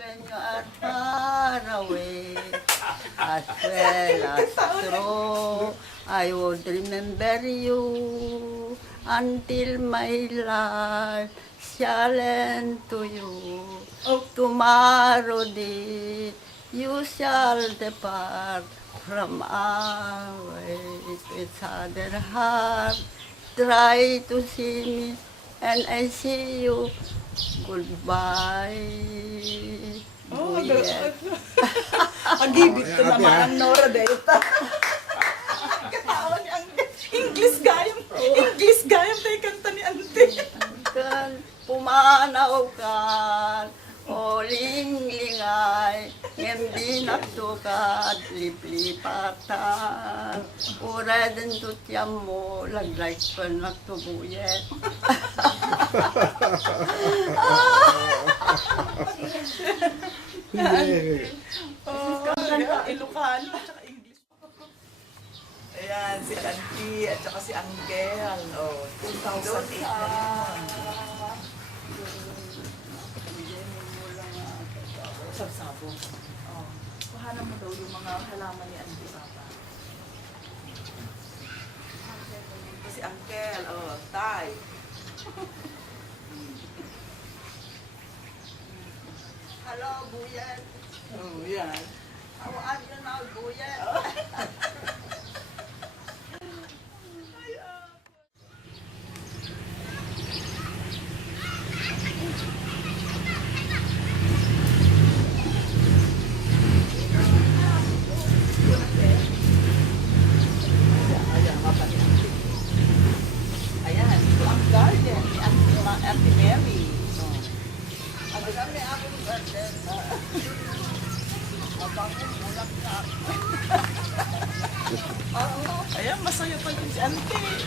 when you are far away, as well as true, I would remember you until my life shall end to you. Tomorrow, dear, you shall depart from our ways with other heart. Try to see me, and I see you. Goodbye. Oh, Buyet. agibit ko naman ang Nora Delta. Katawa ni Ante. English gayam tayo kanta ni Ante. Kan pumanaw kan, oling-lingay, hindi nagsukad, liplipatan. Ura din tutyam mo, laglay pa nagtubuyet. Ilocano at saka English. Ayan, si Auntie at saka si Angel. Oh, 2008 na yun. Sabsabo. Oh, kuhanan mo daw yung mga halaman ni Auntie Papa. Si Angel, oh, Tay. Hello, buyet. Oh, yan. Hawaan yun na, buyet. Ayan, ito ang garden ni Auntie Mary. Oh. Ang dami akong garden. Mabangong bulaklak. Ayan, masaya pa din si Auntie.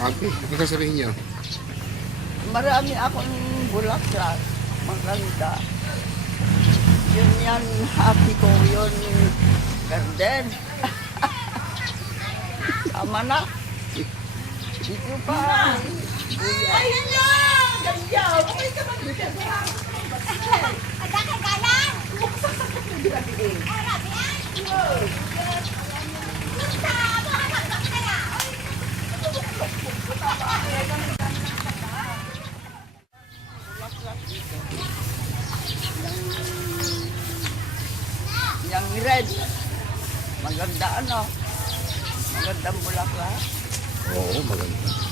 Ate, ano sasabihin niyo? Marami akong bulaklak. Maganda. Yun yan, happy ko yun. Garden. Tama na. Dito pa. Ayan na! Ganyaw! Ay, ka man dito. Ada kagalan. Basta, mahanap ka na. Bulaklak dito. Yang red. Maganda ano. Magandang bulaklak. Oo, maganda.